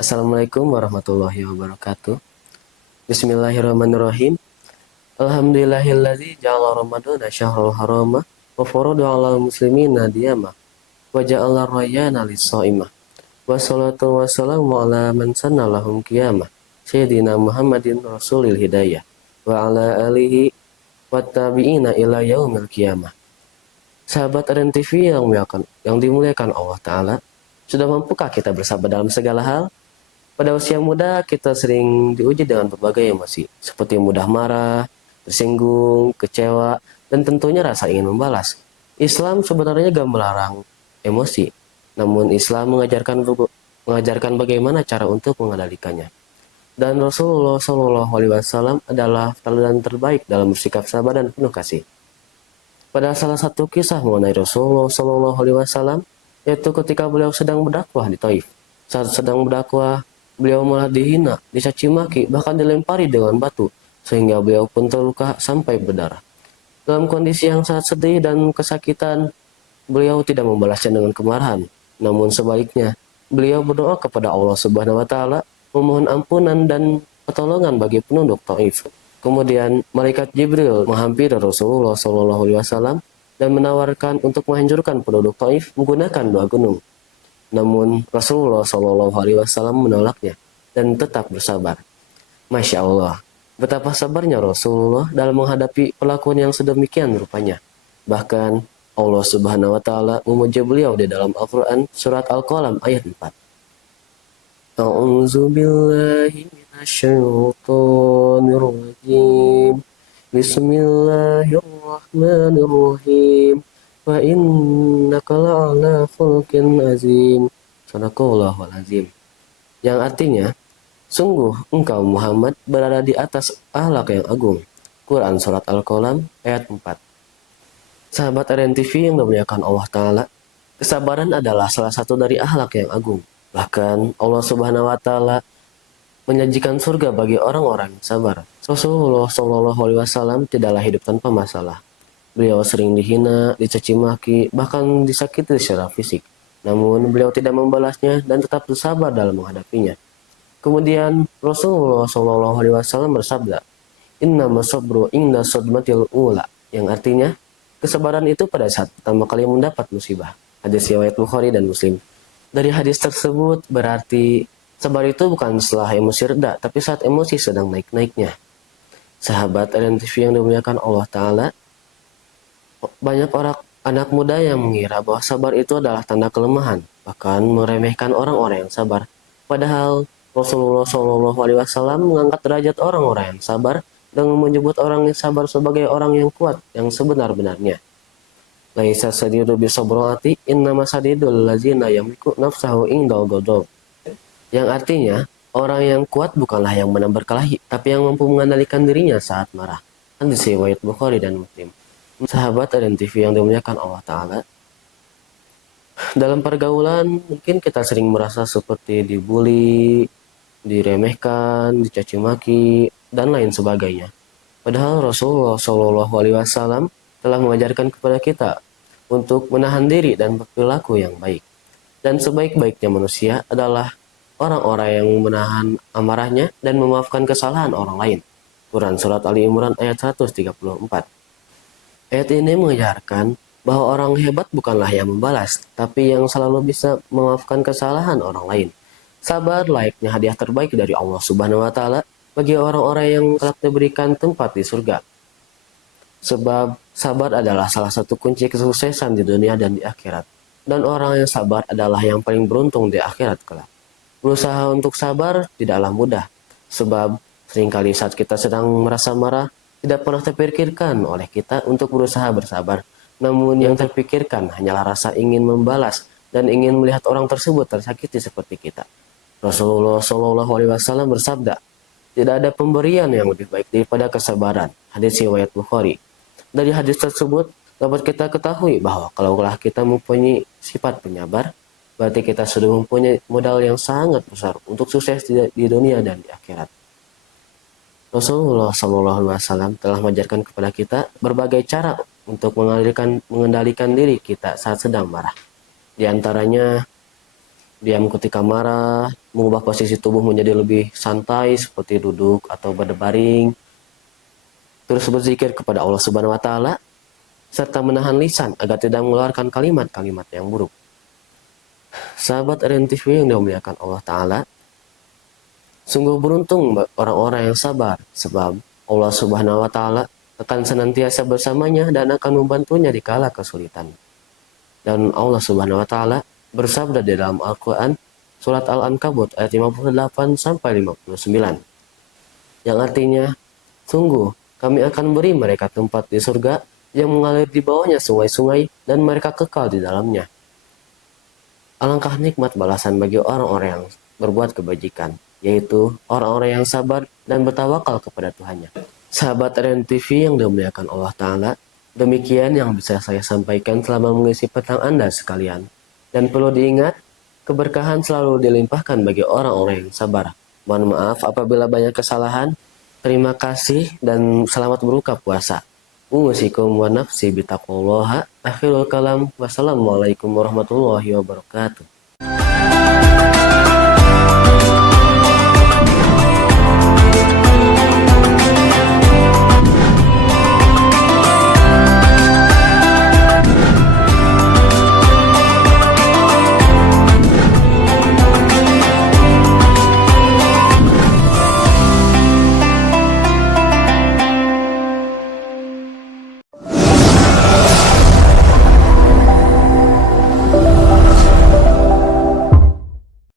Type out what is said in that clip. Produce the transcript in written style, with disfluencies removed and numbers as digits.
Assalamualaikum warahmatullahi wabarakatuh. Bismillahirrahmanirrahim. Alhamdulillahilladzi ja'ala Ramadana syahrul harama wa farada 'alal muslimina diyama wa ja'ala rayyana lis-shaimah. Wassalatu wassalamu ala man sanna lahum qiyamah. Sayyidina Muhammadin rasulil hidayah wa ala alihi wattabi'ina ila yaumil qiyamah. Sahabat Aren TV yang dimuliakan Allah Ta'ala, sudah mampukah kita bersabar dalam segala hal? Pada usia muda, kita sering diuji dengan berbagai emosi, seperti mudah marah, tersinggung, kecewa, dan tentunya rasa ingin membalas. Islam sebenarnya gak melarang emosi, namun Islam mengajarkan bagaimana cara untuk mengendalikannya. Dan Rasulullah SAW adalah teladan terbaik dalam bersikap sabar dan penuh kasih. Pada salah satu kisah mengenai Rasulullah SAW, yaitu ketika beliau sedang berdakwah di Taif. Saat sedang berdakwah, beliau malah dihina, dicaci maki, bahkan dilempari dengan batu, sehingga beliau pun terluka sampai berdarah. Dalam kondisi yang sangat sedih dan kesakitan, beliau tidak membalasnya dengan kemarahan, namun sebaliknya, beliau berdoa kepada Allah Subhanahu wa Ta'ala, memohon ampunan dan pertolongan bagi penduduk Taif. Kemudian malaikat Jibril menghampiri Rasulullah SAW dan menawarkan untuk menghancurkan penduduk Taif menggunakan dua gunung. Namun Rasulullah SAW menolaknya dan tetap bersabar. Masya Allah, betapa sabarnya Rasulullah dalam menghadapi perlakuan yang sedemikian rupanya. Bahkan Allah Subhanahu wa Ta'ala memuji beliau di dalam Al-Quran surat Al-Qalam ayat 4. A'udzu billahi minasyaitonir rajim. Bismillahirrahmanirrahim. Wa innaka la'ala khuluqin azim. Sadaqallahul azim. Yang artinya, sungguh engkau Muhammad berada di atas akhlak yang agung. Quran surat Al-Qalam ayat 4. Sahabat Aren TV yang dimuliakan Allah Ta'ala, kesabaran adalah salah satu dari akhlak yang agung. Bahkan Allah Subhanahu wa Ta'ala menjanjikan surga bagi orang-orang yang sabar. Rasulullah SAW tidaklah hidup tanpa masalah. Beliau sering dihina, dicaci maki, bahkan disakiti secara fisik. Namun beliau tidak membalasnya dan tetap bersabar dalam menghadapinya. Kemudian Rasulullah SAW bersabda, "Innama sabru inda sodmatil ula," yang artinya kesabaran itu pada saat pertama kali mendapat musibah. Hadis riwayat Bukhari dan Muslim. Dari hadis tersebut berarti sabar itu bukan setelah emosi reda, tapi saat emosi sedang naik-naiknya. Sahabat RNTV yang dimuliakan Allah Ta'ala, banyak orang anak muda yang mengira bahwa sabar itu adalah tanda kelemahan, bahkan meremehkan orang-orang yang sabar. Padahal Rasulullah SAW mengangkat derajat orang-orang yang sabar dengan menyebut orang yang sabar sebagai orang yang kuat, yang sebenar-benarnya. Laisa sadidu bisabrati innama sadidul lazina yamliku nafsahu indal ghadab. Yang artinya, orang yang kuat bukanlah yang menang berkelahi, tapi yang mampu mengendalikan dirinya saat marah. Hadis riwayat Bukhari dan Muslim. Sahabat Aren TV yang dimuliakan Allah Ta'ala, dalam pergaulan mungkin kita sering merasa seperti dibully, diremehkan, dicaci maki, dan lain sebagainya. Padahal Rasulullah SAW telah mengajarkan kepada kita untuk menahan diri dan berperilaku yang baik. Dan sebaik-baiknya manusia adalah orang-orang yang menahan amarahnya dan memaafkan kesalahan orang lain. Quran Surat Ali Imran ayat 134. Ayat ini mengajarkan bahwa orang hebat bukanlah yang membalas, tapi yang selalu bisa memaafkan kesalahan orang lain. Sabar layaknya hadiah terbaik dari Allah Subhanahu wa Ta'ala bagi orang-orang yang telah diberikan tempat di surga. Sebab sabar adalah salah satu kunci kesuksesan di dunia dan di akhirat. Dan orang yang sabar adalah yang paling beruntung di akhirat kelak. Berusaha untuk sabar tidaklah mudah. Sebab seringkali saat kita sedang merasa marah, tidak pernah terpikirkan oleh kita untuk berusaha bersabar. Namun yang terpikirkan hanyalah rasa ingin membalas dan ingin melihat orang tersebut tersakiti seperti kita. Rasulullah SAW bersabda, "Tidak ada pemberian yang lebih baik daripada kesabaran." Hadis riwayat Bukhari. Dari hadis tersebut dapat kita ketahui bahwa kalaulah kita mempunyai sifat penyabar, berarti kita sudah mempunyai modal yang sangat besar untuk sukses di dunia dan di akhirat. Rasulullah SAW telah mengajarkan kepada kita berbagai cara untuk mengendalikan diri kita saat sedang marah. Di antaranya diam ketika marah, mengubah posisi tubuh menjadi lebih santai seperti duduk atau berbaring, terus berzikir kepada Allah Subhanahu wa taala serta menahan lisan agar tidak mengeluarkan kalimat-kalimat yang buruk. Sahabat RNTV yang dimuliakan Allah taala, sungguh beruntung orang-orang yang sabar sebab Allah Subhanahu wa taala akan senantiasa bersamanya dan akan membantunya di kala kesulitan. Dan Allah Subhanahu wa taala bersabda di dalam Al-Qur'an surat Al-Ankabut ayat 58 sampai 59 yang artinya, sungguh kami akan beri mereka tempat di surga yang mengalir di bawahnya sungai-sungai dan mereka kekal di dalamnya. Alangkah nikmat balasan bagi orang-orang yang berbuat kebajikan, yaitu orang-orang yang sabar dan bertawakal kepada Tuhannya. Sahabat RNTV yang dimuliakan Allah Ta'ala, demikian yang bisa saya sampaikan selama mengisi petang Anda sekalian. Dan perlu diingat, keberkahan selalu dilimpahkan bagi orang-orang yang sabar. Mohon maaf apabila banyak kesalahan. Terima kasih dan selamat berbuka puasa. Usikum wa nafsi bitaqwallaha. Akhirul kalam. Wassalamualaikum warahmatullahi wabarakatuh.